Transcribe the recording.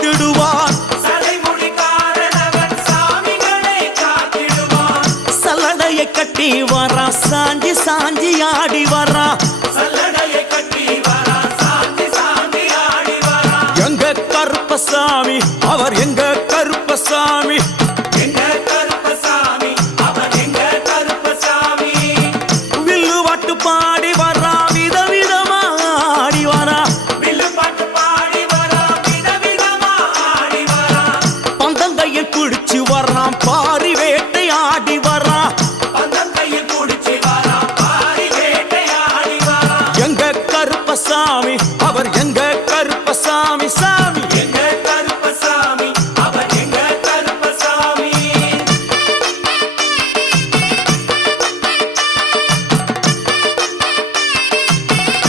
காத்திடுவான். சல்லடைய கட்டி வரா சாஞ்சி சாஞ்சி ஆடி வரா. எங்க கருப்பசாமி அவர் எங்க கருப்பசாமி? பாட்டு பாடு வரான் பாரி வேட்டை ஆடி வரான் எங்க கருப்பசாமி அவர் எங்க